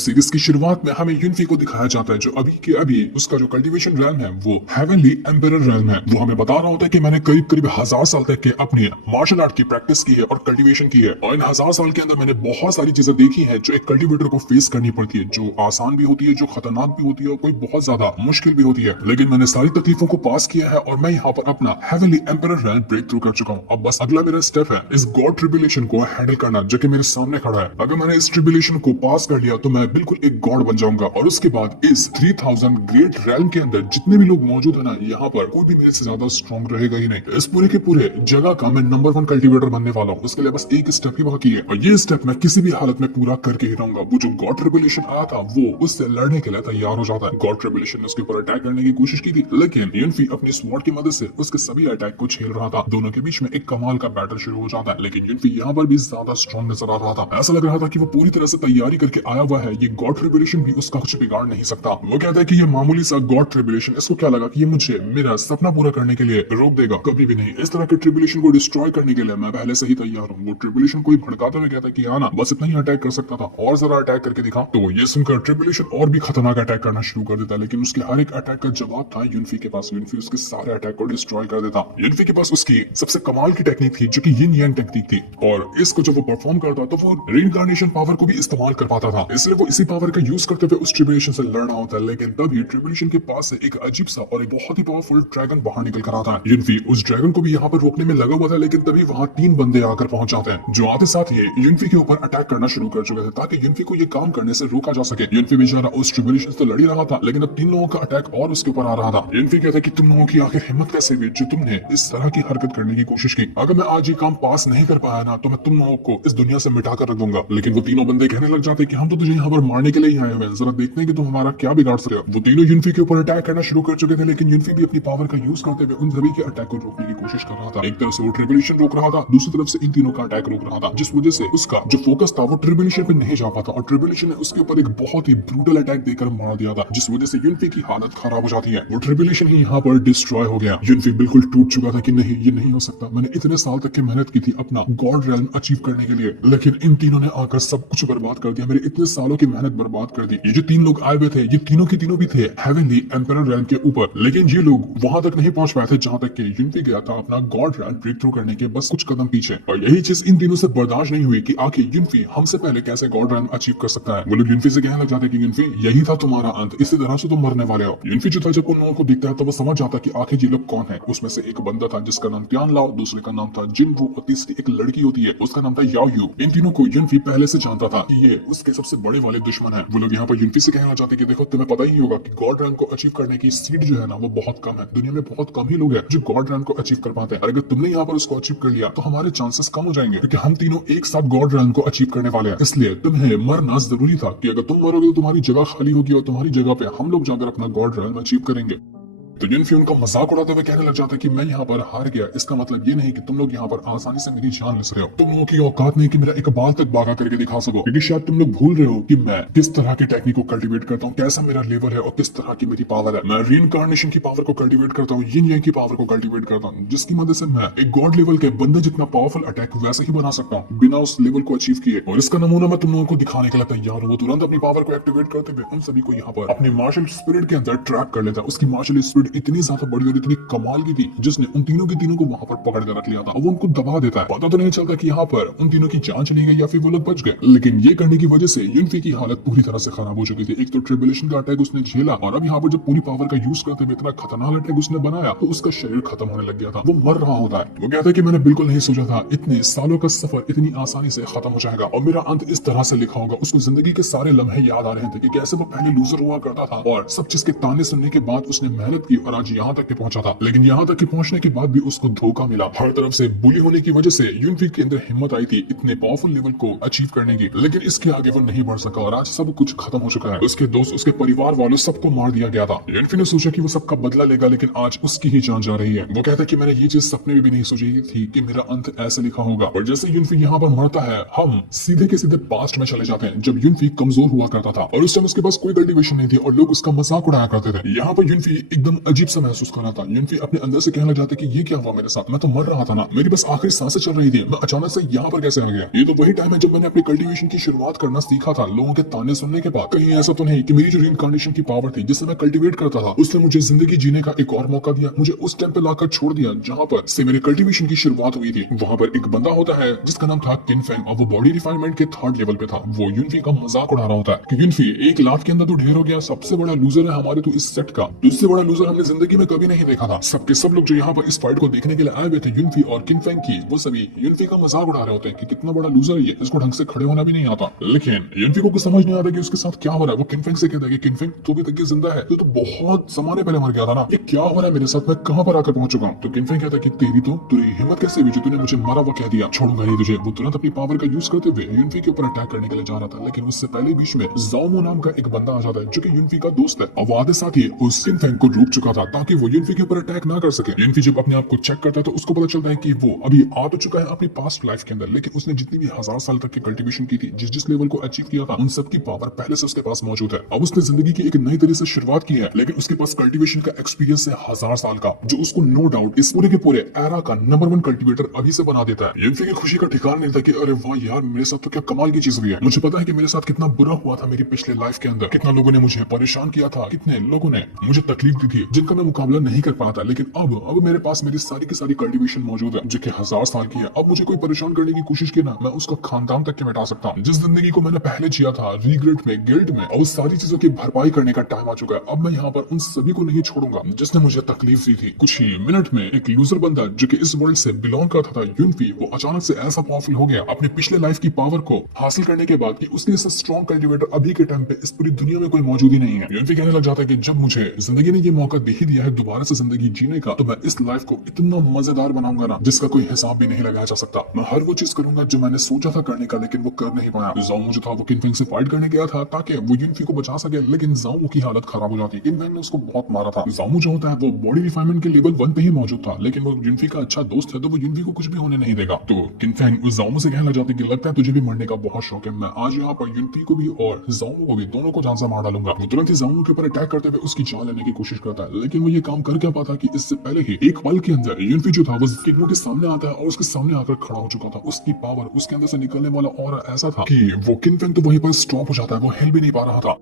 Series की शुरुआत में हमें युनफी को दिखाया जाता है जो अभी के अभी उसका जो कल्टीवेशन रैम है वो हेवनली एम्परर रैम है। वो हमें बता रहा होता है कि मैंने करीब करीब 1000 साल तक के अपनी मार्शल आर्ट की प्रैक्टिस की है और कल्टीवेशन की है, और इन 1000 साल के अंदर मैंने बहुत सारी चीजें देखी हैं जो एक कल्टीवेटर को फेस करनी पड़ती है, जो आसान भी होती है, जो खतरनाक भी होती है और कोई बहुत ज्यादा मुश्किल भी होती है। लेकिन मैंने सारी तकलीफों को पास किया है और मैं यहाँ पर अपना heavenly emperor realm break through कर चुका हूँ। अब बस अगला मेरा स्टेप है इस गॉड ट्रिब्यूलेशन को हैंडल करना जो कि मेरे सामने खड़ा है। अगर मैंने इस ट्रिब्यूलेशन को पास कर लिया तो मैं बिल्कुल एक गॉड बन जाऊंगा, और उसके बाद इस 3000 ग्रेट रैल्म के अंदर जितने भी लोग मौजूद है ना, यहाँ पर कोई भी मेरे से ज्यादा स्ट्रॉन्ग रहेगा ही नहीं। इस पूरे के पूरे जगह का मैं नंबर 1 कल्टीवेटर बनने वाला हूँ। उसके लिए बस एक स्टेप ही बाकी है, और ये स्टेप मैं किसी भी हालत में पूरा करके ही रहूंगा। वो जो गॉड ट्रिब्यूलेशन आया था वो उससे लड़ने के लिए तैयार हो जाता है। गॉड ट्रिब्यूलेशन ने उसके ऊपर अटैक करने की कोशिश की थी, लेकिन युनफी अपनी स्वॉर्ड की मदद से उसके सभी अटैक को झेल रहा था। दोनों के बीच में एक कमाल का बैटल शुरू हो जाता है, लेकिन युनफी यहाँ पर भी ज्यादा स्ट्रॉन्ग नजर आ रहा था। ऐसा लग रहा था कि वो पूरी तरह से तैयारी करके आया हुआ है, ये गॉड ट्रिब्यूलेशन भी उसका कुछ बिगाड़ नहीं सकता। वो कहता है कि ये मामूली सा गॉड ट्रिब्यूलेशन, इसको क्या लगा कि ये मुझे मेरा सपना पूरा करने के लिए रोक देगा? कभी भी नहीं। इस तरह के ट्रिब्यूलेशन को डिस्ट्रॉय करने के लिए मैं पहले से ही तैयार हूँ। वो ट्रिब्यूलेशन को भड़काते हुए कहता है कि आना, बस इतना ही अटैक कर सकता था, और जरा अटैक करके दिखा। तो ये सुनकर ट्रिब्यूलेशन और भी खतरनाक अटैक करना शुरू कर देता है, लेकिन उसके हर एक अटैक का जवाब था युनफी के पास। युनफी उसके सारे अटैक को डिस्ट्रॉय कर देता। युनफी के पास उसकी सबसे कमाल की टेक्निक थी जो कि यिन यांग टेक्निक थी, और इसको जब वो परफॉर्म करता तो वो रीइंकार्नेशन पावर को भी इस्तेमाल कर पाता था। इसलिए वो इसी पावर का यूज करते हुए उस ट्रिब्यूलेशन से लड़ रहा होता है। लेकिन तभी ट्रिब्यूलेशन के पास से एक अजीब सा और एक बहुत ही पावरफुल ड्रैगन बाहर निकल कर आता है। युनफी उस ड्रैगन को भी यहाँ पर रोकने में लगा हुआ था, लेकिन तभी वहां 3 बंदे आकर पहुंच जाते हैं जो आते साथ ही युनफी के ऊपर अटैक करना शुरू कर चुके थे ताकि युनफी को ये काम करने से रोका जा सके। युनफी बेचारा उस ट्रिब्यूलेशन से लड़ ही रहा था, लेकिन अब 3 लोगों का अटैक और उसके ऊपर आ रहा था। युनफी कहता है कि तुम लोगों की आखिर हिम्मत कैसे हुई जो तुमने इस तरह की हरकत करने की कोशिश की? अगर मैं आज ये काम पास नहीं कर पाया ना तो मैं तुम लोगों को इस दुनिया से मिटा कर रख दूंगा। लेकिन वो तीनों बंदे कहने लग जाते कि हम तो तुझे यहाँ पर मारने के लिए ही आए हुए हैं, जरा देखते हैं कि तुम हमारा क्या बिगाड़ सकते हो। वो तीनों युनफी के ऊपर अटैक करना शुरू कर चुके थे, लेकिन युनफी भी अपनी पावर का यूज करते हुए उन सभी के अटैक को रोकने की कोशिश कर रहा था। एक तरफ से वो ट्रिब्यूलेशन रोक रहा था, दूसरी तरफ से इन तीनों का अटैक रोक रहा था, जिस वजह से उसका जो फोकस था वो ट्रिब्यूलेशन पे नहीं जा पाता, और ट्रिब्यूलेशन ने उसके ऊपर एक बहुत ही ब्रूटल अटैक देकर मार दिया था, जिस वजह से युनफी की हालत खराब हो जाती है। वो ट्रिब्यूलेशन ही यहाँ पर डिस्ट्रॉय हो गया। युनफी बिल्कुल टूट चुका था कि नहीं, ये नहीं हो सकता, मैंने इतने साल तक की मेहनत की थी अपना गॉड रैल्म अचीव करने के लिए, लेकिन इन तीनों ने आकर सब कुछ बर्बाद कर दिया, मेरे इतने सालों की मेहनत बर्बाद कर दी। ये जो 3 लोग आए हुए थे, ये तीनों के तीनों भी थे हेवनली एम्परर रैल्म के ऊपर, लेकिन ये लोग वहां तक नहीं पहुंच पाए थे जहां तक कि युनफी गया था अपना गॉड रैल्म ब्रेक थ्रू करने के बस कुछ कदम पीछे। और यही चीज इन तीनों से बर्दाश्त नहीं हुई कि आखिर युनफी हमसे पहले कैसे गॉड रैल्म अचीव कर सकता है। वो लोग युनफी से कहने लग जाते कि युनफी यही था तुम्हारा अंत, इसी तरह से तुम मरने वाले हो। युनफी जो था जब उन लोगों को देखता है तो वो समझ जाता कि आखिर ये लोग कौन है। उसमें से एक बंदा था जिसका नाम त्यान लाओ, दूसरे का नाम था जिनवू, और तीसरी एक लड़की होती है उसका नाम था याओ यू। इन तीनों को युनफी पहले से जानता था कि ये उसके सबसे बड़े वाले दुश्मन है। वो लोग यहाँ पर युनफी से कहना चाहते कि देखो, तुम्हें पता ही होगा कि गॉड रैंक को अचीव करने की सीट जो है ना वो बहुत कम है, दुनिया में बहुत कम ही लोग हैं जो गॉड रैंक को अचीव कर पाते हैं। अगर तुमने यहाँ पर उसको अचीव कर लिया तो हमारे चांसेस कम हो जाएंगे, क्योंकि हम तीनों एक साथ गॉड रैंक को अचीव करने वाले हैं। इसलिए तुम्हें मरना जरूरी था कि अगर तुम मरोगे तो तुम्हारी जगह खाली होगी और तुम्हारी जगह पे हम लोग जाकर अपना गॉड रैंक अचीव करेंगे। तो युनफी उनका मजाक उड़ाते हुए कहने लग जाता है कि मैं यहाँ पर हार गया, इसका मतलब ये नहीं कि तुम लोग यहाँ पर आसानी से मेरी जान ले सकते हो। तुम लोगों की औकात नहीं कि मेरा एक बाल तक बागा करके दिखा सको, क्योंकि शायद तुम लोग भूल रहे हो कि मैं किस तरह की टेक्निक को कल्टीवेट करता हूँ, कैसा मेरा लेवल है और किस तरह की मेरी पावर है। मैं रीइंकार्नेशन की पावर को कल्टीवेट करता हूँ, यिन यांग की पावर को कल्टीवेट करता हूँ, जिसकी मदद से मैं एक गॉड लेवल के बंदे जितना पावरफुल अटैक वैसे ही बना सकता हूँ बिना उस लेवल को अचीव किए। और इसका नमूना मैं तुम लोगों को दिखाने के लिए तैयार हूँ। वो तुरंत अपनी पावर को एक्टिवेट करते हुए उन सभी को यहाँ पर अपने मार्शल स्पिरिट के अंदर ट्रैक कर लेता है। उसकी मार्शल स्पिरिट इतनी ज्यादा बड़ी और इतनी कमाल की थी जिसने उन तीनों के तीनों को वहां पर पकड़ कर रख लिया था। वो उनको दबा देता है। पता तो नहीं चलता कि यहाँ पर उन तीनों की जान चली गई या फिर वो लोग बच गए, लेकिन ये करने की वजह से युनफी की हालत पूरी तरह से खराब हो चुकी थी। एक तो ट्रिब्यूलेशन का अटैक उसने झेला, और अब यहाँ पर जब पूरी पावर का यूज करते हुए इतना खतरनाक अटैक उसने बनाया तो उसका शरीर खत्म होने लग गया था, वो मर रहा होता है। वो कहता है कि मैंने बिल्कुल नहीं सोचा था इतने सालों का सफर इतनी आसानी से खत्म हो जाएगा और मेरा अंत इस तरह से लिखा होगा। उसको जिंदगी के सारे लम्हे याद आ रहे थे कि कैसे वो पहले लूजर हुआ करता था और सब चीज के ताने सुनने के बाद उसने मेहनत की और आज यहाँ तक पहुंचा था, लेकिन यहाँ तक पहुंचने के बाद भी उसको धोखा मिला। हर तरफ से बुली होने की वजह से युनफी के अंदर हिम्मत आई थी इतने पावरफुल लेवल को अचीव करने की, लेकिन इसके आगे वो नहीं बढ़ सका और आज सब कुछ खत्म हो चुका है। उसके दोस्त, उसके परिवार वालों सबको मार दिया गया था। युनफी ने सोचा कि वो सबका बदला लेगा, लेकिन आज उसकी ही जान जा रही है। वो कहता है कि मैंने ये चीज सपने में भी नहीं सोची थी कि मेरा अंत ऐसे लिखा होगा। और जैसे युनफी यहाँ पर मरता है, हम सीधे के सीधे पास्ट में चले जाते हैं जब युनफी कमजोर हुआ करता था और उस टाइम उसके पास कोई कल्टीवेशन नहीं थी और लोग उसका मजाक उड़ाया करते थे। यहाँ पर युनफी एकदम अजीब सा महसूस कर रहा था। युनफी अपने अंदर से कहने लग जाता कि ये क्या हुआ मेरे साथ, मैं तो मर रहा था ना, मेरी बस आखिरी सांसें चल रही थी, मैं अचानक से यहाँ पर कैसे आ गया। ये तो वही टाइम है जब मैंने अपनी कल्टीवेशन की शुरुआत करना सीखा था। लोगों के ताने सुनने के बाद कहीं ऐसा तो नहीं कि मेरी जो रीइंकार्नेशन की पावर थी जिससे मैं कल्टीवेट करता था उसने मुझे जिंदगी जीने का एक और मौका दिया, मुझे उस टाइम पे लाकर छोड़ दिया जहाँ पर से मेरे कल्टीवेशन की शुरुआत हुई थी। वहाँ पर एक बंदा होता है जिसका नाम था किन फेंग और वो बॉडी रिफाइनमेंट के 3rd लेवल पे था। वो युनफी का मजाक उड़ा रहा होता है कि युनफी एक लात के अंदर तो ढेर हो गया, सबसे बड़ा लूजर है हमारे तो इस सेट का, इससे बड़ा लूजर हमने जिंदगी में कभी नहीं देखा था। सबके सब लोग जो यहाँ पर इस फाइट को देखने के लिए आए हुए थे युनफी और किन फेंग की, वो सभी युनफी का मजाक उड़ा रहे होते हैं कि कितना बड़ा लूजर है ये, इसको ढंग से खड़े होना भी नहीं आता। लेकिन युनफी को कुछ समझ नहीं आता कि उसके साथ क्या हो रहा है। वो किन फेंग से कहता है कि किन फेंग तू भी तक जिंदा है, तू तो बहुत जमाने पहले मर गया था ना, ये क्या हो रहा है मेरे साथ, मैं कहां पर आकर पहुंच चुका हूं। तो किन फेंग कहता है कि तेरी हिम्मत कैसे हुई जो तूने मुझे मारा वो कह दिया, छोड़ूंगा नहीं तुझे। वो तुरंत अपनी पावर का यूज करते हुए युनफी के ऊपर अटैक करने के लिए जा रहा था, लेकिन उससे पहले बीच में ज़ाओमो नाम का एक बंदा आ जाता है जो कि युनफी का दोस्त है और वो आधे साथ ही उस किन फेंग को रोक चुका था ताकि वो युनफी के ऊपर अटैक ना कर सके। युनफी जब अपने आप को चेक करता है तो उसको पता चलता है कि वो अभी आ तो चुका है अपनी पास्ट लाइफ के अंदर, लेकिन उसने जितनी भी 1000 साल तक की कल्टीवेशन की थी, जिस लेवल को अचीव किया था, उन सब की पावर पहले से उसके पास मौजूद है। अब उसने जिंदगी की एक नई तरह से शुरुआत की है, लेकिन उसके पास कल्टीवेशन का एक्सपीरियंस है 1000 साल का, जो उसको नो डाउट इस पूरे के पूरे एरा का नंबर 1 कल्टीवेटर अभी से बना देता है। युनफी की खुशी का ठिकाना नहीं था कि अरे वाह यार मेरे साथ तो क्या कमाल की चीज हुई है, मुझे पता है कि मेरे साथ कितना बुरा हुआ था मेरी पिछले लाइफ के अंदर, कितना लोगों ने मुझे परेशान किया था, कितने लोगों ने मुझे तकलीफ दी थी जिनका मैं मुकाबला नहीं कर पाया था, लेकिन अब मेरे पास मेरी सारी की सारी कल्टीवेशन मौजूद है जो कि 1000 साल की है। अब मुझे कोई परेशान करने की कोशिश की ना, मैं उसका खानदान तक के मिटा सकता हूँ। जिस जिंदगी को मैंने पहले जिया था रिग्रेट में, गिल्ट में, और उस सारी चीजों की भरपाई करने का टाइम आ चुका है। अब मैं यहाँ पर उन सभी को नहीं छोड़ूंगा जिसने मुझे तकलीफ दी थी। कुछ ही मिनट में एक लूजर बंदा जो कि इस वर्ल्ड से बिलोंग करता था युनफी, वो अचानक से ऐसा पावरफुल हो गया अपने पिछले लाइफ की पावर को हासिल करने के बाद कि उसके जैसा स्ट्रॉन्ग कल्टीवेटर अभी के टाइम पे इस पूरी दुनिया में कोई मौजूद ही नहीं है। युनफी कहने लग जाता है कि जब मुझे जिंदगी ने ये मौका दे ही दिया है दोबारा से जिंदगी जीने का, तो मैं इस लाइफ को इतना मजेदार बनाऊंगा ना जिसका कोई हिसाब भी नहीं लगाया जा सकता। मैं हर वो चीज करूंगा जो मैंने सोचा था करने का, लेकिन वो कर नहीं पाया। ज़ाओमो जो था वो किन फेंग से फाइट करने गया था ताकि वो युनफी को बचा सके, लेकिन ज़ाओमो की हालत खराब हो जाती है। किन फेंग ने उसको बहुत मारा था। ज़ाओमो जो होता है वो बॉडी रिफाइनमेंट के लेवल 1 पे ही मौजूद था, लेकिन वो युनफी का अच्छा दोस्त है तो वो युनफी को कुछ भी होने नहीं देगा। तो किन फेंग उस ज़ाओमो से कहने लग जाती है कि लगता है तुझे भी मरने का बहुत शौक है, मैं आज यहाँ पर युनफी को भी और ज़ाओमो को भी, दोनों को जान से मार डालूंगा। वो तुरंत ही ज़ाओमो के ऊपर अटैक करते हुए उसकी जान लेने की कोशिश करता है, लेकिन वो ये काम कर क्या पाता कि इससे पहले ही एक पल के अंदर युनफी जो था वो किन्नो के सामने आता है और उसके सामने आकर खड़ा हो चुका था। उसकी पावर, उसके अंदर से निकलने वाला और ऐसा था कि वो किन फेंग तो वहीं पर स्टॉप हो जाता है, वो हिल भी नहीं पा रहा था।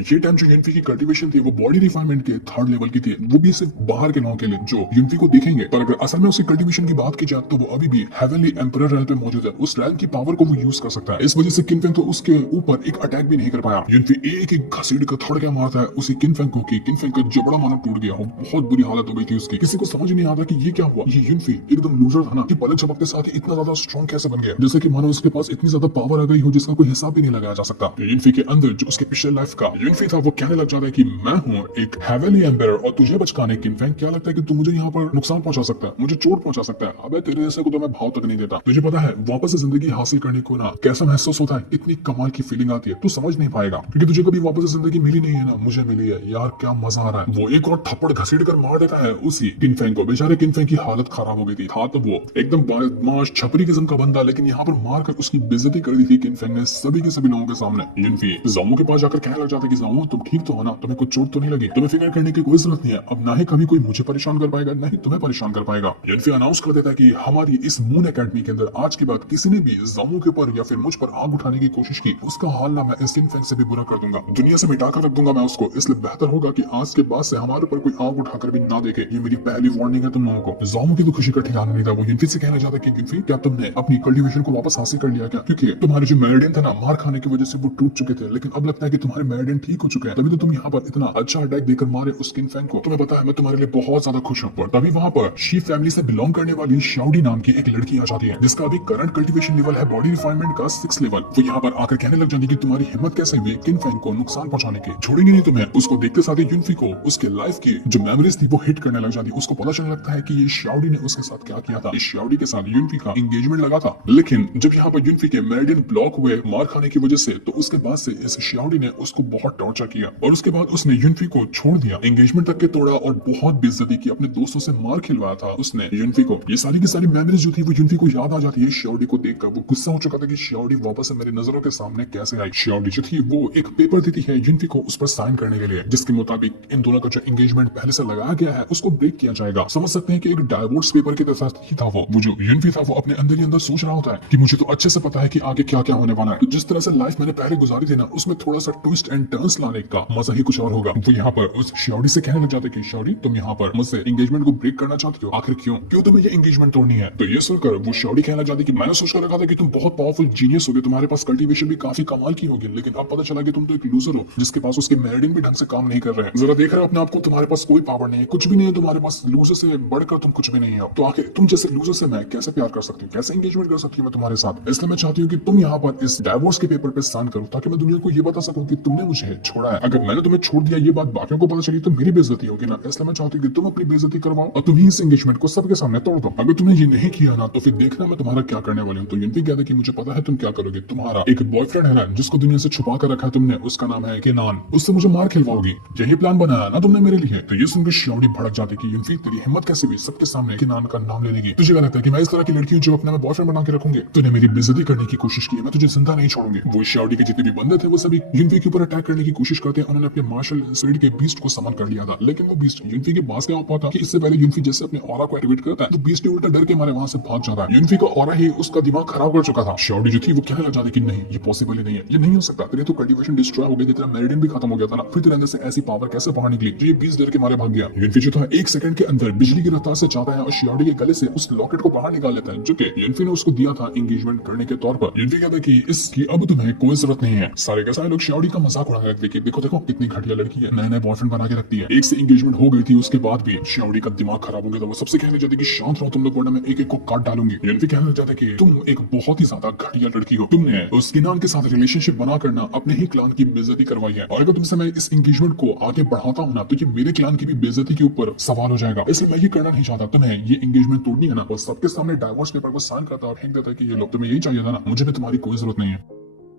ये टाइम जो युनफी की कल्टीवेशन थी वो बॉडी रिफाइनमेंट के 3rd लेवल की थी, वो भी सिर्फ बाहर के लोगों के लिए जो युनफी को देखेंगे। पर अगर असल में उसकी कल्टीवेशन की बात की जाए तो वो अभी भी हेवनली एम्परर रैंक पे मौजूद है, उस रैंक की पावर को वो यूज कर सकता है। इस वजह से किन फेंग तो उसके ऊपर एक अटैक भी नहीं कर पाया। युनफी एक एक घसीट कर थोड़ा क्या मारता है उसी किन फेंग को कि किन फेंग का जबड़ा मानो टूट गया हो, बहुत बुरी हालत हो गई थी उसकी। किसी को समझ नहीं आता कि ये क्या हुआ। ये युनफी एकदम लूजर था ना कि पलक झपकते साथ ही इतना ज्यादा स्ट्रॉन्ग कैसे बन गया, जैसे कि मानो उसके पास इतनी ज्यादा पावर आ गई हो जिसका कोई हिसाब भी नहीं लगाया जा सकता। युनफी के अंदर जो उसके पिछले लाइफ का युनफी था वो कहने लग जाता है कि मैं हूँ एक हेवनली एम्परर और तुझे बचकाने किन फेंग क्या लगता है कि तू मुझे यहाँ पर नुकसान पहुंचा सकता है, मुझे चोट पहुंचा सकता है। अबे तेरे जैसे को तो मैं भाव तक नहीं देता। तुझे पता है वापस से जिंदगी हासिल करने को ना कैसा महसूस होता है, इतनी कमाल की फीलिंग आती है, तू समझ नहीं पाएगा क्योंकि तुझे कभी वापस से जिंदगी मिली नहीं है ना, मुझे मिली है यार, क्या मजा आ रहा है। वो एक और थप्पड़ घसीट कर मार देता है उसी किन फेंग को। बेचारे किन फेंग की हालत खराब हो गई थी, था तो वो एकदम बदमाश छपरी किस्म का बंदा, लेकिन यहाँ पर मार कर उसकी बेइज्जती कर दी थी किन फेंग ने सभी के सभी लोगों के सामने। युनफी ज़ाओमो के पास जाकर कहने लग जाता है कि ज़ाओमो तुम ठीक तो हो ना, तुम्हें कुछ चोट तो नहीं लगी, तुम्हें फिक्र करने की कोई जरूरत नहीं है, अब ना ही कभी कोई मुझे परेशान कर पाएगा ना ही तुम्हें परेशान कर पाएगा। युनफी अनाउंस कर देता है कि हमारी इस मून एकेडमी के अंदर आज के बाद किसी ने भी ज़ाओमो के ऊपर या फिर मुझ पर आग उठाने की कोशिश की, उसका हाल ना मैं इस किन फेंग से भी बुरा कर दूंगा, दुनिया से मिटा कर रख दूंगा मैं उसको। इसलिए बेहतर होगा कि आज के बाद से हमारे ऊपर कोई आग उठाकर भी ना देखे, ये मेरी पहली वार्निंग है तुम लोगों को। ज़ाओमो की तो खुशी का ठिकाना नहीं था। वो युनफी से कहना चाहता है कि युनफी क्या तुमने अपनी कल्टीवेशन को वापस हासिल कर लिया क्या, क्योंकि तुम्हारे जो मेरिडियन थे ना मार खाने की वजह से वो टूट चुके थे, लेकिन अब लगता है कि तुम्हारे मेरिडियन ठीक हो चुके हैं, तभी तो तुम यहाँ पर इतना अच्छा अटैक देकर मारे उस किन फेंग को। तुम्हें पता है मैं तुम्हारे लिए बहुत ज्यादा खुश हूँ। तभी वहाँ पर शी फैमिली से बिलोंग करने वाली शाओडी नाम की एक लड़की आ जाती है जिसका अभी करंट कल्टीवेशन लेवल है बॉडी रिफाइनमेंट का 6 लेवल। वो यहाँ पर आकर कहने लग जाती कि तुम्हारी हिम्मत कैसे हुई किन फेंग को नुकसान पहुंचाने की, छोड़ेंगे नहीं तुम्हें। उसको देखते साथ ही युनफी को उसके लाइफ की जो मेमोरीज थी वो हिट करने लग जाती। उसको पता चलने लगता है कि ये शाओडी ने उसके साथ क्या किया था। इस शाओडी के साथ युनफी का एंगेजमेंट लगा था, लेकिन जब यहाँ पर युनफी के मेरिडियन ब्लॉक हुए मार खाने की वजह से, तो उसके बाद से इस शाओडी ने उसको बहुत टॉर्चर किया और उसके बाद उसने युनफी को छोड़ दिया, एंगेजमेंट तक के तोड़ा और बहुत बेइज्जती की, अपने दोस्तों से मार खिलवाया था उसने युनफी को। ये सारी की सारी मेमोरीज जो थी वो युनफी को याद आ जाती है शियोडी को देखकर। वो गुस्सा हो चुका था कि शियोडी वापस से मेरी नजरों के सामने कैसे आई। शियोडी जो थी वो एक पेपर देती है युनफी को उस पर साइन करने के लिए, जिसके मुताबिक इन दोनों का जो एंगेजमेंट पहले से लगाया गया है उसको ब्रेक किया जाएगा। समझ सकते हैं कि एक डाइवोर्स पेपर के तरह ही था वो जो युनफी था वो अपने अंदर ही अंदर सोच रहा होता है कि मुझे तो अच्छे से पता है कि आगे क्या क्या होने वाला है। तो जिस तरह से लाइफ मैंने पहले गुजारी थी ना, उसमें थोड़ा सा ट्विस्ट एंड टर्न्स लाने का मजा ही कुछ और होगा। वो यहाँ पर उस शियोडी से कहने लग जाते कि शियोडी तुम यहाँ पर मुझसे एंगेजमेंट को ब्रेक करना चाहती हो, आखिर क्यों तुम्हें ये एंगेजमेंट तोड़नी है। तो ये सुनकर वो शियोडी कहने लग जाती कि मैंने सोच कर रखा था कि तुम बहुत पावरफुल जीनियस होगे, तुम्हारे पास कल्टीवेशन भी काफी कमाल की होगी, लेकिन अब पता चला कि तुम तो एक लूजर हो जिसके पास उसके मेरिडिन भी ढंग से काम नहीं कर रहे हैं। जरा देख रहे हो अपने आपको, तुम्हारे पास कोई पावर नहीं है, कुछ भी नहीं है तुम्हारे पास, लूजर से बढ़कर तुम कुछ भी नहीं हो। तो आखिर तुम जैसे लूजर से मैं कैसे प्यार कर सकती हूँ, कैसे एंगेजमेंट कर सकती हूँ मैं तुम्हारे साथ। इसलिए मैं चाहती हूँ कि तुम यहाँ पर इस डाइवोर्स के पेपर पे साइन करो ताकि मैं दुनिया को ये बता सकूं कि तुमने मुझे छोड़ा है। अगर मैंने तुम्हें छोड़ दिया ये बात बाकियों को पता चली तो मेरी बेइज्जती होगी ना, इसलिए मैं चाहती हूँ कि तुम अपनी बेइज्जती करवाओ और तुम ही इस एंगेजमेंट को सबके सामने तोड़ दो। अगर तुमने ये नहीं किया ना तो फिर देखना मैं तुम्हारा क्या करने वाली हूँ। तो युनफी कहता है कि मुझे पता है तुम क्या करोगे, तुम्हारा एक बॉयफ्रेंड है ना जिसको दुनिया से छुपा कर रखा है तुमने, उसका नाम है केनान, उससे मुझे मार खिलवाओगी, यही प्लान बनाया ना तुमने मेरे लिए। तो ये सुनकर शियोडी भड़क जाती कि युनफी तेरी हिम्मत कैसे हुई सबके सामने केनान का नाम लेने की, तुझे क्या लगता है कि मैं इस तरह की लड़की हूँ जो अपना बॉयफ्रेंड बना के रखूंगी, तूने मेरी बेइज्जती करने की कोशिश की है, मैं तुझे जिंदा नहीं छोड़ूंगी। वो शियोडी के जितने भी बंदे थे वो सभी युनफी के ऊपर अटैक करने की कोशिश करते हैं। उन्होंने अपने मार्शल स्पीड के बीस्ट को समन कर लिया था, लेकिन वो बीस्ट युनफी के पास क्या हो था कि इससे पहले युनफी जैसे अपने ऑरा को एक्टिवेट करता है तो बीस्ट उल्टा डर के मारे वहां से भाग जाता है। युनफी का ऑरा ही उसका दिमाग खराब कर चुका था। शियोडी जो थी वो कहने लग जाती कि नहीं ये पॉसिबल ही नहीं है, ये नहीं हो सकता, तेरे तो कल्टीवेशन डिस्ट्रॉय हो गई, तेरा मेरिडिन भी खत्म हो गया था ना, फिर तेरे अंदर से ऐसी पावर कैसे बाहर निकली जो ये बीस्ट डर के मारे भाग गया। युनफी जो था एक सेकंड के अंदर बिजली की रफ्तार से जाता है और शियोडी के गले से उस लॉकेट को बाहर निकाल लेता है जो कि युनफी ने उसको दिया था एंगेजमेंट करने के तौर पर। युनफी कहता है कि इसकी अब तुम्हें कोई जरूरत नहीं है। सारे के सारे लोग शियोडी का मजाक उड़ाने लगते कि देखो देखो कितनी घटिया लड़की है, नए नए बॉयफ्रेंड बना के रखती है, एक से एंगेजमेंट हो गई थी उसके बाद भी शियोडी का दिमाग खराब हो गया था। वो सबसे कहने जाते कि शांत रहो तुम लोग, वरना मैं एक एक को काट डालूंगी। युनफी कहने लग जाता कि तुम एक बहुत ही ज्यादा घटिया लड़की हो, तुमने उस किनान के साथ रिलेशनशिप बना करना अपने ही क्लान की बेइज्जती करवाई है, और अगर तुमसे मैं इस एंगेजमेंट को आगे बढ़ाता हूँ ना तो ये मेरे क्लान की भी बेइज्जती के ऊपर सवाल हो जाएगा, इसलिए मैं ये करना नहीं चाहता। तुम्हें ये एंगेजमेंट तोड़नी है ना, और सबके सामने डाइवोर्स पेपर को साइन करता और फेंक देता है कि ये लो तुम्हें यही चाहिए था ना, मुझे भी तुम्हारी कोई जरूरत नहीं है,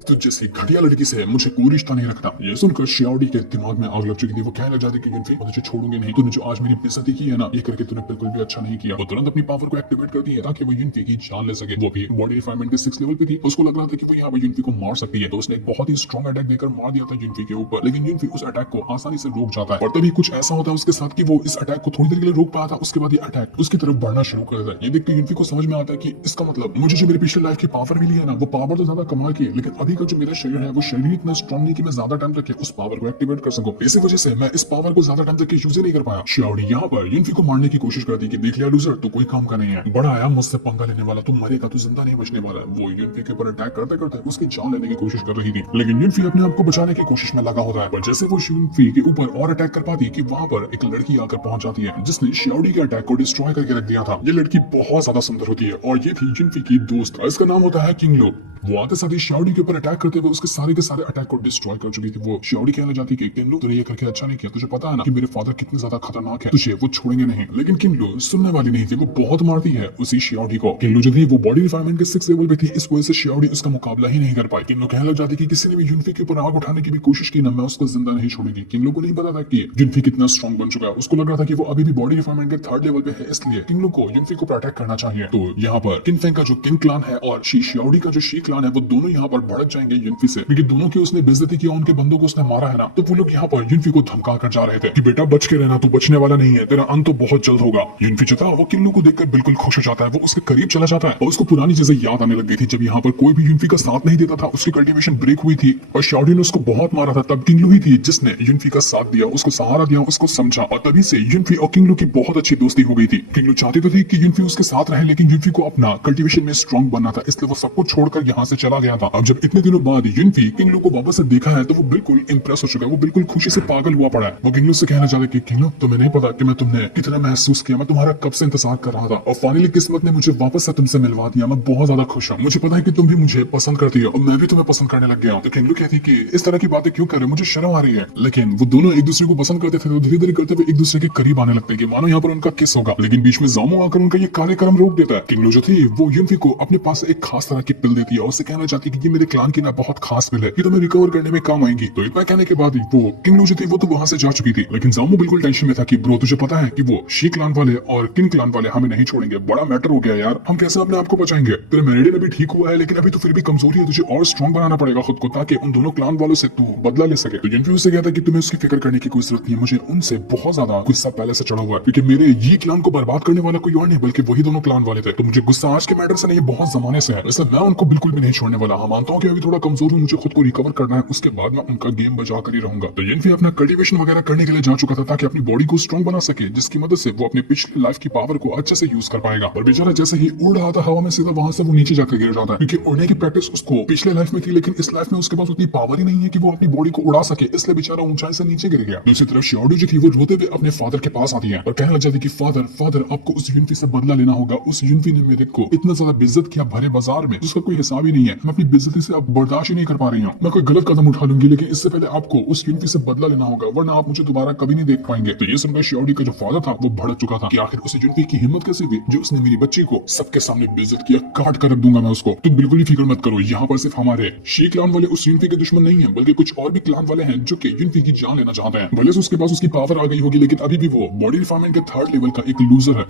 तो जैसी घटिया लड़की से मुझे कोई रिश्ता नहीं रखना। ये सुनकर शियोडी के दिमाग में आग लग चुकी थी। वो कहने लग जाती कि युनफी मैं तुझे छोड़ूंगी नहीं, तूने जो आज मेरी बेइज्जती की है ना, ये करके तूने बिल्कुल भी अच्छा नहीं किया। वो तुरंत अपनी पावर को एक्टिवेट कर दी है ताकि वो युनफी की जान ले सके। वो भी बॉडी रिफाइनमेंट के 6 लेवल पे थी, उसको लग रहा था कि वो यहाँ पर युनफी को मार सकती है, तो उसने एक बहुत ही स्ट्रॉन्ग अटैक देकर मार दिया था युनफी के ऊपर, लेकिन युनफी उस अटैक को आसानी से रोक जाता है। और तभी कुछ ऐसा होता है उसके साथ कि वो इस अटैक को थोड़ी देर के लिए रोक पाया था, उसके बाद ये अटैक उसकी तरफ बढ़ना शुरू कर देता है। ये देख के युनफी को समझ में आता है कि इसका मतलब मुझे जो मेरी पिछले लाइफ की पावर मिली है ना, वो पावर तो ज्यादा कमाल की है, लेकिन अभी का जो मेरा शरीर है वो शरीर इतना स्ट्रॉन्ग नहीं कि मैं ज्यादा टाइम तक उस पावर को एक्टिवेट कर सकूं, इसी वजह से मैं इस पावर को ज्यादा टाइम तक यूज नहीं कर पाया। शियोडी यहाँ पर युनफी को मारने की कोशिश करती कि देख लिया लूजर, तो कोई काम का नहीं है, बड़ा आया मुझसे पंगा लेने वाला, तुम मरेगा, तू जिंदा नहीं बचने वाला है। वो युनफी के ऊपर अटैक करते करते उसकी जान लेने की कोशिश कर रही थी, लेकिन युनफी अपने आप को बचाने की कोशिश में लगा होता है। पर जैसे वो युनफी के ऊपर और अटैक कर पाती कि वहां पर एक लड़की आकर पहुंच जाती है जिसने शियोडी के अटैक को डिस्ट्रॉय करके रख दिया था। ये लड़की बहुत ज्यादा सुंदर होती है और ये थी युनफी की दोस्त, इसका नाम होता है किंगलो। वो आते साथ ही शियोडी के ऊपर अटैक करते हुए उसके सारे के सारे अटैक को डिस्ट्रॉय कर चुकी थी। वो शियोडी कहने जाती कि किंगलो तूने ये करके अच्छा नहीं किया, तुझे पता है ना कि मेरे फादर कितने ज्यादा खतरनाक है, तुझे वो छोड़ेंगे नहीं। लेकिन किंगलो सुनने वाली नहीं थी, वो बहुत मारती है उसी शियोडी को। किंगलो जो थी वो बॉडी रिफाइनमेंट के 6 लेवल पे थी, इस वजह से शियोडी उसका मुकाबला ही नहीं कर पाई। किंगलो कहने लग जाती कि किसी ने भी युनफी के ऊपर आग उठाने की भी कोशिश की ना, मैं उसको जिंदा नहीं छोड़ूंगी। किंगलो को नहीं पता था कि युनफी कितना स्ट्रॉन्ग बन चुका है, उसको लग रहा था कि वो अभी भी बॉडी रिफाइनमेंट के 3rd लेवल पे है, इसलिए किंगलो को युनफी को अटैक करना चाहिए। तो यहाँ पर किनफेंग का जो किंग क्लान है और शियोडी का जो शी क्लान है, वो दोनों यहाँ पर भड़क जाएंगे युनफी से, क्योंकि दोनों की उसने बेइज्जती की, उनके बंदों को उसने मारा है ना, तो वो लोग यहाँ पर युनफी को धमका कर जा रहे थे कि बेटा बच के रहना, तू बचने वाला नहीं है, तेरा अंत तो बहुत जल्द होगा। युनफी जो था वो किंगलो को देखकर बिल्कुल खुश हो जाता है, वो उसके करीब चला जाता है और उसको पुरानी चीजें याद आने लग गई थी, जब यहाँ पर कोई भी युनफी का साथ नहीं देता था, उसकी कल्टीवेशन ब्रेक हुई थी और शियोडी ने उसको बहुत मारा था, तब किंगलो ही थी जिसने युनफी का साथ दिया, उसको सहारा दिया, उसको समझा, और तभी से युनफी और किंगलो की बहुत अच्छी दोस्ती हो गई थी। किंगलो चाहती तो थी कि युनफी उसके साथ रहे, लेकिन युनफी को अपना कल्टीवेशन में स्ट्रॉन्ग बनना था, इसलिए वो सब कुछ छोड़कर यहाँ से चला गया था। अब जब इतने दिनों बाद युनफी किंगलो को वापस से देखा है तो वो बिल्कुल इंप्रेस हो चुका है, वो बिल्कुल खुशी से पागल हुआ पड़ा है। वो किंगलो से कहना चाहता है कि किंगलो तुम्हें नहीं पता कि मैं तुमने कितना महसूस किया, मैं तुम्हारा कब से इंतजार कर रहा था और फाइनली किस्मत ने मुझे वापस से तुमसे मिलवा दिया, मैं बहुत ज्यादा खुश हूँ। मुझे पता है कि तुम भी मुझे पसंद करती हो और मैं भी तुम्हें पसंद करने लग गया हूँ। तो किंगलो कहती कि इस तरह की बातें क्यों कर रहे हो, मुझे शर्म आ रही है। लेकिन वो दोनों एक दूसरे को पसंद करते थे, तो धीरे धीरे करते हुए एक दूसरे के करीब आने लगते कि मानो यहाँ पर उनका किस होगा, लेकिन बीच में ज़ामो आकर उनका ये कार्यक्रम रोक देता है। किंगलो जो थी वो युनफी को अपने पास एक खास तरह की पिल देती है और उससे कहना चाहती है कि ये मेरे क्लान की ना बहुत खास पिल है, ये तुम्हें रिकवर करने में काम आएंगी। तो इतना कहने के बाद वो किंग लू जो थी वो तो वहां से जा चुकी थी, लेकिन जामू बिल्कुल टेंशन में था कि ब्रो तुझे पता है कि वो शी क्लान वाले और किंग क्लान वाले हमें नहीं छोड़ेंगे, बड़ा मैटर हो गया यार, हम कैसे अपने आप को बचाएंगे। तेरे मेरिडियन अभी ठीक हुआ है लेकिन अभी तो फिर भी कमजोरी है, तुझे और स्ट्रॉन्ग बनाना पड़ेगा खुद को ताकि उन दोनों क्लान वालों से तू बदला ले सके। तो युनफी उससे कहता है कि तुम्हें उसकी फिक्र करने की कोई जरूरत नहीं है, मुझे उनसे बहुत ज्यादा गुस्सा पहले से चढ़ा हुआ है क्योंकि मेरे ये क्लान को बर्बाद करने वाला कोई और नहीं बल्कि वही दोनों क्लान वाले थे। तो मुझे गुस्सा आज के मैटर से नहीं, बहुत जमाने से है, वैसे मैं उनको बिल्कुल भी नहीं छोड़ने वाला। हाँ मानता हूँ कि अभी थोड़ा कमजोर हूँ, मुझे खुद को रिकवर करना है, उसके बाद मैं उनका गेम बजा कर ही रहूंगा। तो युनफी अपना कल्टीवेशन वगैरह करने के लिए जा चुका था ताकि अपनी बॉडी को स्ट्रॉन्ग बना सके, जिसकी मदद से वो अपने पिछले लाइफ की पावर को अच्छे से यूज कर पाएगा। और बेचारा जैसे ही उड़ रहा था हवा में, सीधा वहां से वो नीचे जाकर गिर जाता है क्योंकि उड़ने की प्रैक्टिस उसको पिछले लाइफ में थी, लेकिन इस लाइफ में उसके पास उतनी पावर ही नहीं है कि वो अपनी बॉडी को उड़ा सके, इसलिए बेचारा ऊंचाई से नीचे गिर गया। दूसरी तरफ श्योर्डू जो थी वो रोते हुए अपने फादर के पास आती है और कहने लग जाती कि फादर आपको उस युनफी से बदला लेना होगा, उस युनफी ने मेरे को इतना ज्यादा बेइज्जत किया भरे बाजार में जिसका कोई हिसाब ही नहीं है, मैं अपनी बेइज्जती से अब बर्दाश्त ही नहीं कर पा रही हूँ, मैं कोई गलत कदम उठा लूंगी लेकिन इससे पहले आपको उस युनफी से बदला लेना होगा वरना आप मुझे दोबारा कभी नहीं देख पाएंगे। तो ये सुनकर श्योर्डू का जो फादर था वो भड़क चुका था कि आखिर उस युनफी की हिम्मत कैसे हुई जो उसने मेरी बच्ची को सबके सामने बेइज्जत किया, काट कर रख दूंगा मैं उसको। तो बिल्कुल ही फिक्र मत करो, यहाँ पर सिर्फ हमारे शी क्लान वाले उस युनफी के दुश्मन नहीं है बल्कि कुछ और भी क्लान वाले हैं जो कि युनफी की जान लेना चाहते हैं। भले से उसके पास उसकी पावर आ गई होगी लेकिन अभी भी वो बॉडी रिफाइनमेंट के 3rd लेवल का एक लूजर है।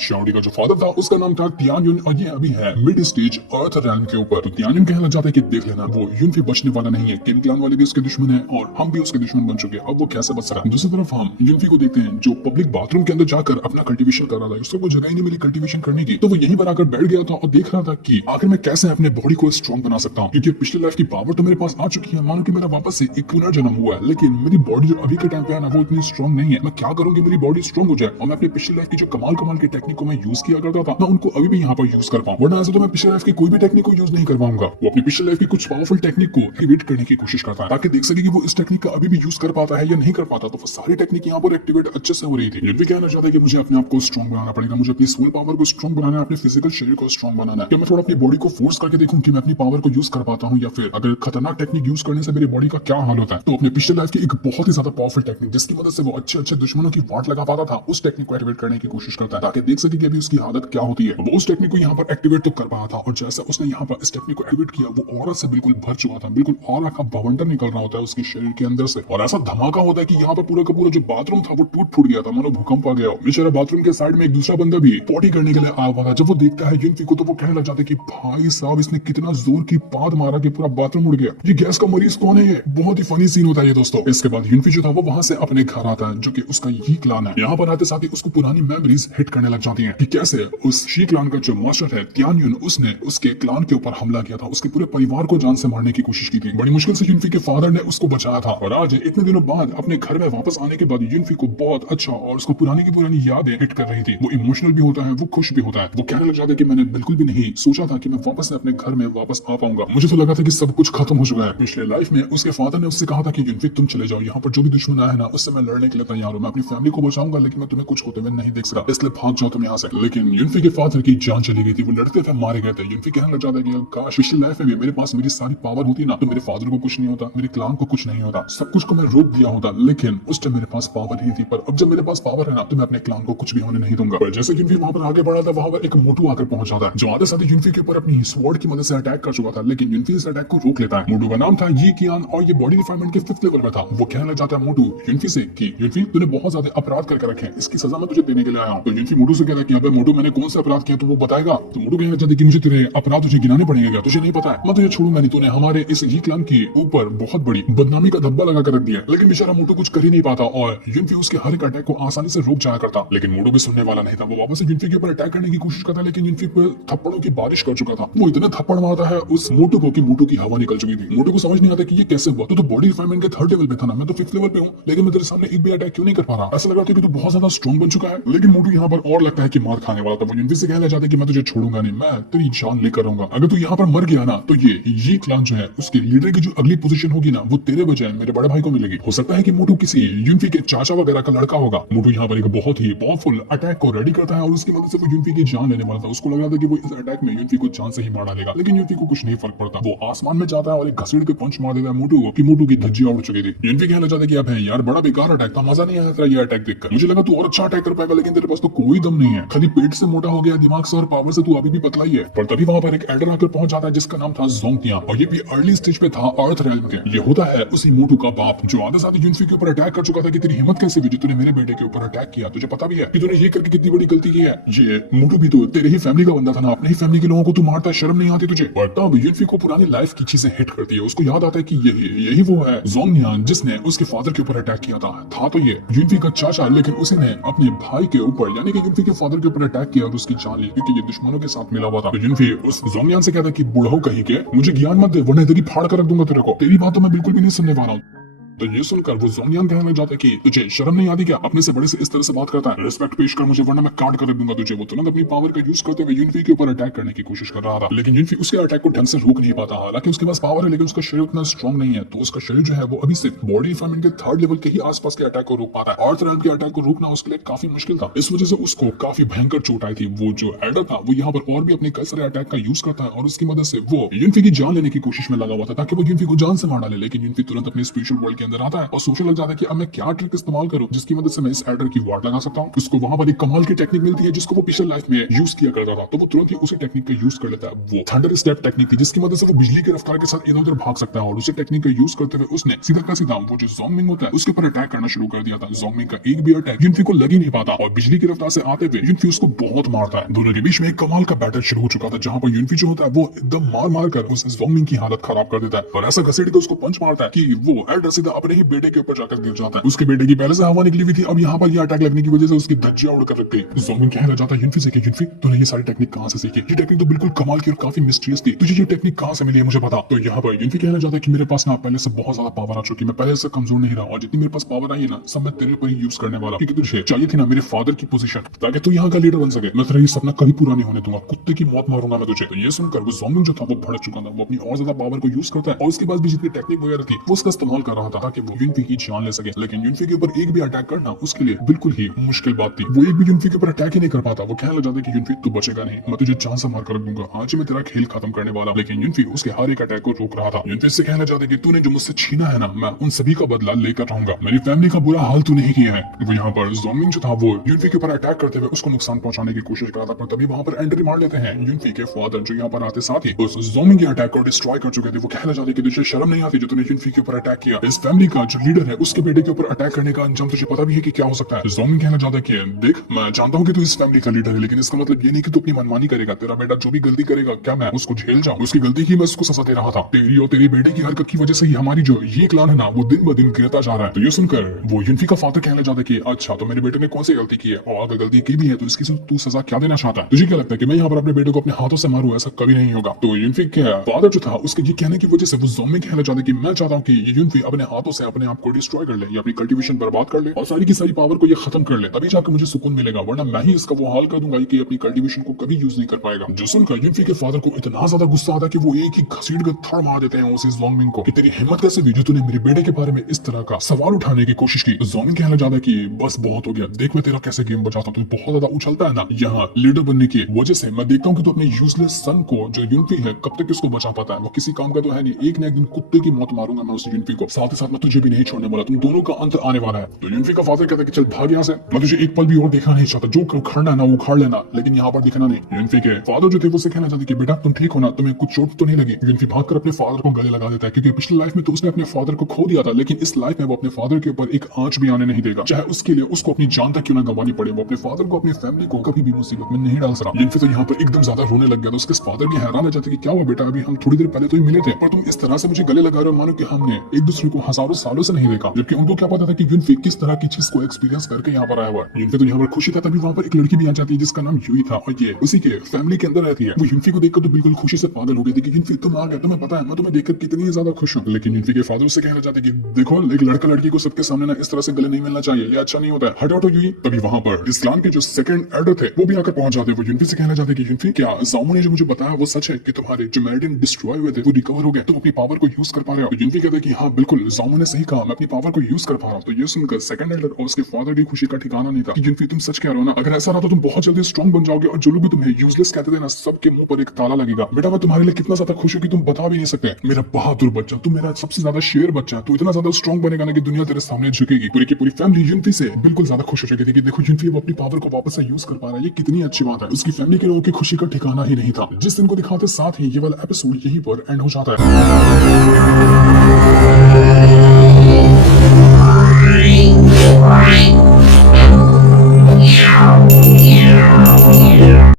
श्योर्डू का जो फादर था उसका नाम था तियानयुन और ये अभी है मिड स्टेज अर्थ रैल्म के ऊपर। तो तियानयुन कहने लग जाता है कि देख लेना वो युनफी बचने वाला नहीं है, किन क्लान वाले भी उसके दुश्मन है और हम भी उसके दुश्मन बन चुके हैं, अब वो कैसे बच रहा है। दूसरी तरफ हम युनफी को देखते हैं जो पब्लिक बाथरूम के अंदर जाकर अपना कल्टीवेशन कर रहा था, उसको जगह ही नहीं मिली कल्टीवेशन करने की, तो वो यहीं पर आकर बैठ गया था और देख रहा था कि आखिर मैं कैसे अपने बॉडी को स्ट्रॉन्ग बना सकता हूँ क्योंकि पिछले लाइफ की पावर तो मेरे पास आ चुकी है, मानो कि मेरा वापस से एक पुनर्जन्म हुआ है, लेकिन मेरी बॉडी जो अभी के टाइम पे है ना वो इतनी स्ट्रॉन्ग नहीं है। मैं क्या करूंगी मेरी बॉडी स्ट्रॉन्ग हो जाए और मैं अपने पिछले लाइफ की जो कमाल की टेक्निक को मैं यूज किया करता था मैं उनको अभी भी यहाँ पर यूज कर पाऊं, वरना ऐसे तो मैं पिछले लाइफ की कोई भी टेक्निक को यूज नहीं कर पाऊंगा। वो अपनी पिछले लाइफ की कुछ पावरफुल टेक्निक को एक्टिवेट करने की कोशिश करता है ताकि देख सके कि वो इस टेक्निक का अभी भी यूज कर पाता है या नहीं कर पाता। तो वो सारी टेक्निक यहाँ पर एक्टिवेट अच्छे से हो रही थी। ये भी कहना चाहता है कि मुझे अपने आप को स्ट्रॉन्ग बनाना पड़ेगा, मुझे अपनी सोल पावर को स्ट्रॉन्ग बनाना है, अपने फिजिकल शरीर को स्ट्रॉन्ग बनाना है। क्या मैं थोड़ा अपनी बॉडी को फोर्स करके देखूं कि मैं अपनी पावर को यूज कर पाता हूँ या फिर अगर खतरनाक टेक्निक यूज करने से मेरी बॉडी का क्या हाल होता है। तो अपने पिछले लाइफ की एक बहुत ही ज्यादा पावरफुल टेक्निक जिसकी मदद से वो अच्छे दुश्मनों की वाट लगा पाता था उस टेक्निक को एक्टिवेट करने की कोशिश करता है ताकि देख सके कि अभी उसकी हालत क्या होती है। वो उस टेक्निक को यहाँ पर एक्टिवेट तो कर पाया था और जैसा उसने यहाँ पर इस टेक्निक को एक्टिवेट किया वो ऑरा से बिल्कुल भर चुका था, बिल्कुल ऑरा का बवंडर निकल रहा होता है उसके शरीर के अंदर से और ऐसा धमाका होता है कि यहाँ पर पूरा का पूरा जो बाथरूम था वो टूट फूट गया था, मानो भूकंप आ गया। बेचारा बाथरूम के साइड में एक दूसरा बंदा भी पॉटी करने के लिए आया हुआ था। जब वो देखता है युनफी को तो वो कहने लग जाता है कि भाई साहब इसने कितना जोर की पाद मारा कि पूरा बाथरूम उड़ गया, ये गैस का मरीज कौन है। ये बहुत ही फनी सीन होता है ये दोस्तों। इसके बाद युनफी जो था वो वहां से अपने घर आता है जो कि उसका यही क्लान है। यहाँ पर आते साथ ही उसको पुरानी मेमोरीज हिट करने लग जाती है कि कैसे उस शी क्लान का जो मास्टर है तियानयुन उसने उसके क्लान के ऊपर हमला किया था, उसके पूरे परिवार को जान से मारने की कोशिश की थी। बड़ी मुश्किल से युनफी के फादर ने उसको बचाया था और आज इतने दिनों बाद अपने घर में वापस आने के बाद युनफी को बहुत अच्छा और उसको पुरानी की पुरानी यादें हिट कर रही थी। वो इमोशनल भी होता है, वो खुश भी होता है। वो कहने लग जाता है कि मैंने बिल्कुल भी नहीं सोचा था कि मैं वापस से अपने घर में वापस आ पाऊंगा, मुझे तो लगा था कि सब कुछ खत्म हो चुका है। पिछले लाइफ में उसके फादर ने उससे कहा था कि युनफी तुम चले जाओ, यहाँ पर जो भी दुश्मन आया है ना उससे मैं लड़ने के लिए तैयार हूँ, मैं अपनी फैमिली को बचाऊंगा लेकिन मैं तुम्हें कुछ होते हुए नहीं देख सकता, इसलिए भाग जाओ तुम यहाँ से। लेकिन युनफी के फादर की जान चली गई थी, वो लड़ते थे मारे गए थे। युनफी कहने लग जाता है कि काश पिछली लाइफ में भी मेरे पास मेरी सारी पावर होती ना तो मेरे फादर को कुछ नहीं होता, मेरे क्लान को कुछ नहीं होता, सब कुछ को मैं रोक दिया होता, लेकिन उस टाइम मेरे पास पावर नहीं थी। पर अब जब मेरे पास पावर है ना तो मैं अपने क्लान को कुछ भी होने नहीं दूंगा। पर जैसे युनफी वहां पर आगे बढ़ा था वहां पर एक मोटू आकर पहुंच जाता है जो आधे साथ युनफी के ऊपर अपनी स्वॉर्ड की मदद से अटैक कर चुका था, लेकिन युनफी इस अटैक को रोक लेता है। मोटू का नाम था ये कियान और ये बॉडी रिफाइनमेंट के 5th लेवल में था। वो कहने लग जाता है मोटू युनफी से कि युनफी तूने बहुत ज्यादा अपराध करके रखे हैं, इसकी सजा मैं तुझे देने के लिए आया हूँ। तो युनफी मोटू से कहता है कि अबे मोटू मैंने कौन सा अपराध किया तो वो बताएगा। तो मोटू कहने लग जाता है कि मुझे तेरे अपराध तुझे गिनाने पड़ेंगे, तुझे नहीं पता है, मैं तुझे छोड़ूंगा नहीं, तूने हमारे इस ये क्लान के ऊपर बहुत बड़ी बदनामी का धब्बा लगा कर रख दिया। लेकिन बेचारा मोटू कुछ कर ही नहीं पाता और युनफी उसके हर एक अटैक को आसानी से रोक जाया करता। लेकिन मोटू भी सुनने वाला नहीं था, वो वापस से युनफी के ऊपर अटैक करने की कोशिश करता लेकिन युनफी पर थप्पड़ों की बारिश कर चुका था। वो इतना थप्पड़ मारता है उस मोटू को कि मोटू की हवा निकल चुकी थी। मोटू को समझ नहीं आता कि ये कैसे हुआ, तो बॉडी रिफाइनमेंट के 3rd लेवल पे था ना, मैं तो 5th लेवल पे हूँ, लेकिन मैं तेरे सामने एक भी अटैक क्यों नहीं कर पा रहा। ऐसा लग रहा था कि तू बहुत ज्यादा स्ट्रॉन्ग बन चुका है। लेकिन मोटू यहाँ पर और लगता है कि मार खाने वाला था। वो युनफी से कहने जाता है कि मैं तुझे छोड़ूंगा नहीं, मैं तेरी जान लेकर आऊंगा, अगर तू यहाँ पर मर गया ना तो ये क्लान जो है उसके लीडर की जो अगली पोजीशन होगी ना वो तेरे बजाय मेरे बड़े भाई को मिलेगी। हो सकता है कि मोटू किसी युनफी के चाचा वगैरह का लड़का होगा। मोटू यहाँ पर एक बहुत ही पावरफुल अटैक को रेडी करता है और उसकी मदद से वो युनफी की जान लेने वाला था। उसको लग रहा था कि वो इस अटैक में युनफी को जान से ही मार डालेगा, लेकिन युनफी को कुछ नहीं फर्क पड़ता। वो आसमान में जाता है और एक घसीट के पंच मार देता है मोटू की मोटू की धज्जियां उड़ चुकी थी। युनफी कहना चाहता है कि अब है यार बड़ा बेकार अटैक था, मजा नहीं आया तेरा ये अटैक देखकर, मुझे लगा तू और अच्छा अटैक कर पाएगा लेकिन तेरे पास तो कोई दम नहीं है, खाली पेट से मोटा हो गया, दिमाग से और पावर से तू अभी भी पतला ही है। पर तभी वहाँ पर एक एल्डर आकर पहुंच जाता है जिसका नाम था जोंगतिया, और ये भी अर्ली स्टेज पे था अर्थ रेल्म के। ये होता है उसी मोटू का बाप जो आधे साथ यूनफी के ऊपर अटैक कर चुका था कि तेरी हिम्मत कैसे हुई तूने मेरे बेटे के ऊपर अटैक किया, तुझे पता भी है कि तूने ये करके कितनी बड़ी गलती की है। ये मोटू भी तो तेरे ही फैमिली का बंदा था ना, अपने ही फैमिली के लोगों को तू मारता है, शर्म नहीं आती तुझे। और तब यूनफी को पुरानी लाइफ की चीजें हिट करती है, उसको याद आता है कि यही वो है जोंगनियान जिसने उसके फादर के ऊपर अटैक किया था तो ये यूनफी का चाचा, लेकिन उसी ने अपने भाई के ऊपर यानी कि यूनफी के फादर के ऊपर अटैक किया और उसकी जान ली क्योंकि ये दुश्मनों के साथ मिला हुआ था। तो यूनफी उस जोंगनियान से कहता कि बूढ़ो कहीं के मुझे ज्ञान मत दे वरना तेरी फाड़ कर रख दूंगा तेरे को, तेरी बात तो मैं बिल्कुल भी नहीं सुनने वाला हूँ। तो ये सुनकर वो जोंगनियान कहने लग जाता है कि तुझे शर्म नहीं आती क्या, अपने से बड़े से इस तरह से बात करता है, रिस्पेक्ट पेश कर मुझे वरना मैं काट कर दूंगा तुझे। वो तुरंत अपनी पावर का यूज करते हुए यूनफी के ऊपर अटैक करने की कोशिश कर रहा था, लेकिन यूनफी उसके अटैक को ढंग से रोक नहीं पाता। हालांकि उसके पास पावर है लेकिन उसका शरीर उतना स्ट्रॉन्ग नहीं है, तो उसका शरीर जो है वो अभी सिर्फ बॉडी रिफाइनमेंट के थर्ड लेवल के ही आसपास के अटैक को रोक पाता है। अर्थ रेल्म के अटैक को रोकना उसके लिए काफी मुश्किल था, इस वजह से उसको काफी भयंकर चोट आई थी। वो जो एल्डर था वो यहाँ पर और भी अपने कई सारे अटैक का यूज करता है और उसकी मदद से वो यूनफी की जान लेने की कोशिश में लगा हुआ था ताकि वो यूनफी को जान से मार डाले। लेकिन यूनफी तुरंत अपने स्पिरिचुअल वर्ल्ड के अंदर आता है और सोचने लग जाता है कि अब मैं क्या ट्रिक इस्तेमाल करूं जिसकी मदद से मैं इस एल्डर की वार्ड लगा सकता हूं। उसको वहां पर एक कमाल की टेक्निक मिलती है जिसको वो पिछले लाइफ में यूज किया करता था, तो वो तुरंत ही उसी टेक्निक का यूज कर लेता है। वो थंडर स्टेप टेक्निक थी जिसकी मदद से वो बिजली की रफ्तार के साथ इधर उधर भाग सकता है और उसी टेक्निक का यूज करते हुए उसने सीधा का सीधा वो जो जोंगमिंग होता है उसके ऊपर अटैक करना शुरू कर दिया था। जोंगमिंग का एक भी अटैक यूनफी को लग ही नहीं पाता और बिजली की रफ्तार से आते हुए यूनफी उसको बहुत मारता है। दोनों के बीच में एक कमाल का बैटल शुरू हो चुका था जहां पर यूनफी जो होता है वो एकदम मार मार कर उस जोंगमिंग की हालत खराब कर देता है और ऐसा घसीट के उसको पंच मारता है कि वो एल्डर सीधा अपने ही बेटे के ऊपर जाकर गिर जाता है। उसके बेटे की पहले से हवा निकली हुई थी, अब यहाँ पर ये अटैक लगने की वजह से उसकी धज्जियां उड़कर रख गई। जोंगमिंग कहने जाता है यूनफी से कि यूनफी तूने ये सारी टेक्निक कहां से सीखी, ये टेक्निक तो बिल्कुल कमाल की और काफी मिस्टीरियस थी, तुझे ये टेक्निक कहां से मिली है मुझे बता। तो यहाँ पर यूनफी कहना चाहता है कि मेरे पास ना पहले से बहुत ज्यादा पावर आ चुकी है, मैं पहले से कमजोर नहीं रहा और जितनी मेरे पास पावर आई है ना सब मैं तेरे पर ही यूज करने वाला, क्योंकि तुझे चाहिए थी ना मेरे फादर की पोजीशन ताकि तू यहाँ का लीडर बन सके। मैं तेरा ये सपना कभी पूरा नहीं होने दूंगा, कुत्ते की मौत मारूंगा मैं तुझे। तो ये सुनकर वो जोंगमिंग जो था वो भड़क चुका था, वो अपनी और ज्यादा पावर को यूज करता है और उसके पास भी जितनी टेक्निक वगैरह थी वो उसका इस्तेमाल कर रहा था ताकि वो यूनफी की जान ले सके। लेकिन यूनफी के ऊपर एक भी अटैक करना उसके लिए बिल्कुल ही मुश्किल बात थी, वो एक भी यूनफी के ऊपर अटैक ही नहीं कर पाता। वो कहने लग जाता है कि यूनफी तू बचेगा नहीं, मैं तुझे जान से मार कर रख दूंगा, आज मैं तेरा खेल खत्म करने वाला। लेकिन यूनफी उसके हर एक अटैक को रोक रहा था। यूनफी से कहना चाहता है कि तूने जो मुझसे छीना है ना मैं उन सभी का बदला लेकर रहूंगा, मेरी फैमिली का बुरा हाल तू नहीं किया है। वो यहाँ पर जोंगमिंग जो था वो यूनफी के ऊपर अटैक करते हुए उसको नुकसान पहुंचाने की कोशिश कर रहा था, पर तभी वहां पर एंट्री मार लेते हैं यूनफी के फादर जो यहाँ पर आते साथ ही उस जोंगमिंग के अटैक को डिस्ट्रॉय कर चुके थे। वो कहना चाहते कि तुझे शर्म नहीं आती जो तूने यूनफी के ऊपर अटैक किया, इस फैमिली का जो लीडर है उसके बेटे के ऊपर अटैक करने का अंजाम तुझे पता भी है कि क्या हो सकता है। जोंगमिंग कहना चाहता है कि देख मैं जानता हूँ कि तू इस फैमिली का लीडर है लेकिन इसका मतलब ये नहीं कि तू अपनी मनमानी करेगा, तेरा बेटा जो भी गलती करेगा क्या मैं उसको झेल जाऊं, उसकी गलती की मैं उसको सजा दे रहा था, तेरी और तेरी बेटे की हरकत की वजह से ही हमारी जो ये क्लान है ना वो दिन ब दिन गिरता जा रहा है। तो ये सुनकर वो यूनफी का फादर कहने जाता है कि अच्छा तो मेरे बेटे ने कौन सी गलती की है और अगर गलती की भी है तो इसकी तू सजा क्या देना चाहता है, तुझे क्या लगता है कि मैं यहाँ पर अपने बेटे को अपने हाथों से मारूं, ऐसा कभी नहीं होगा। तो यूनफी के फादर जो था उसके ये कहने की वजह से वो जोंगमिंग कहना चाहता है कि मैं चाहता हूँ कि ये यूनफी अपने हाथों से अपने आप को डिस्ट्रॉय कर ले या अपनी कल्टीवेशन बर्बाद कर ले और सारी की सारी पावर को ये खत्म कर ले, तभी जाकर मुझे सुकून मिलेगा, वरना मैं ही इसका वो हाल कर दूंगा कि अपनी कल्टीवेशन को कभी यूज नहीं कर पाएगा। जो सुनकर यूनफी के फादर को इतना ज्यादा गुस्सा आता है कि वो एक ही घसीट कर थड़ मार देते हैं उस जोंगमिंग को कि तेरी हिम्मत कैसे हुई जो तूने मेरे बेटे के बारे में इस तरह का सवाल उठाने की कोशिश की। जोंगमिंग कहना चाहता है कि बस बहुत हो गया, देख मैं तेरा कैसे गेम बचाता हूं, तू बहुत ज्यादा उछलता है ना, यहाँ लीडर बनने की वजह से मैं देखता हूँ कि तू अपने यूजलेस सन को जो यूनफी है कब तक इसको बचा पाता है, वो किसी काम का तो है नहीं, एक न एक दिन कुत्ते की मौत मारूंगा मैं उस यूनफी को, साथ ही साथ मैं तुझे भी नहीं छोड़ने वाला, तुम दोनों का अंत आने वाला है। तो यूनफी का फादर कहता है कि चल भाग यहाँ से, मैं तुझे एक पल भी और देखना नहीं चाहता, जो उखाड़ना है ना वो उखाड़ लेना लेकिन यहाँ पर दिखना नहीं। यूनफी के फादर जो थे वो कहना चाहते कि बेटा तुम ठीक हो ना, तुम्हें कुछ चोट तो नहीं लगी। यूनफी भागकर अपने फादर को गले लगा देता है क्योंकि पिछली लाइफ में तो उसने अपने फादर को खो दिया था, लेकिन इस लाइफ में वो अपने फादर के ऊपर एक आंच भी आने नहीं देगा, चाहे उसके लिए उसको अपनी जान तक क्यों ना गंवानी पड़े। वो अपने फादर को अपनी फैमिली को कभी भी मुसीबत में नहीं डाल सका। यूनफी तो यहाँ पर एकदम ज्यादा रोने लग गया था, उसके फादर भी हैरान हो जाते कि क्या हुआ बेटा, अभी हम थोड़ी देर पहले तो ही मिले थे पर तुम इस तरह से मुझे गले लगा रहे हो मानो कि हमने एक दूसरे को हजारों सालों से नहीं देखा, जबकि उनको क्या पता था कि यूनफी किस तरह की चीज को एक्सपीरियंस करके यहाँ पर आया हुआ है। यूनफी तो यहाँ पर खुशी था, तभी वहाँ पर एक लड़की भी आ जाती है जिसका नाम यूई था और ये उसी के फैमिली के अंदर रहती है। वो यूनफी को देखकर तो बिल्कुल खुशी से पागल हो गई थी कि यूनफी तुम आ गए, तुम्हें पता है मैं तुम्हें देखकर कितनी ज्यादा खुश हूँ। लेकिन यूनफी के फादर उससे कहना चाहते कि देखो एक लड़का लड़की को सबके सामने ना इस तरह से गले नहीं मिलना चाहिए, ये अच्छा नहीं होता है, हटो यूई। तभी वहाँ पर इस क्लान के जो सेकंड एल्डर थे वो भी आकर पहुंच जाते। वो यूनफी से कहना चाहते कि यूनफी क्या जामू ने जो मुझे बताया वो सच है कि तुम्हारे जो मेरिडियन डिस्ट्रॉय हुए थे वो रिकवर हो गए, तुम अपनी पावर को यूज कर पा रहे हो। यूनफी कहते हैं कि हाँ बिल्कुल, जामू उन्होंने सही कहा, मैं अपनी पावर को यूज कर पा रहा हूँ। तो ये सुनकर सेकंड एल्डर और उसके फादर की खुशी का ठिकाना नहीं था कि युनफी तुम सच कह रहे हो ना, अगर ऐसा रहा तो तुम बहुत जल्दी स्ट्रॉन्ग बन जाओगे और जो लोग भी तुम्हें यूजलेस कहते थे ना, सबके मुंह पर एक ताला लगेगा। बेटा मैं तुम्हारे लिए कितना ज्यादा खुश हूँ कि तुम बता भी नहीं सकते। मेरा बहादुर बच्चा, तू मेरा सबसे ज्यादा शेर बच्चा है, तू इतना ज्यादा स्ट्रॉन्ग बनेगा ना कि दुनिया तेरे सामने झुकेगी। पूरी की पूरी फैमिली युनफी से बिल्कुल ज्यादा खुश हो चुकी थी कि देखो युनफी अब अपनी पावर को वापस से यूज कर पा रहा है, ये कितनी अच्छी बात है। उसकी फैमिली के लोगों की खुशी का ठिकाना ही नहीं था। जिस दिन को दिखाते साथ ही ये वाला एपिसोड यहीं पर एंड हो जाता है।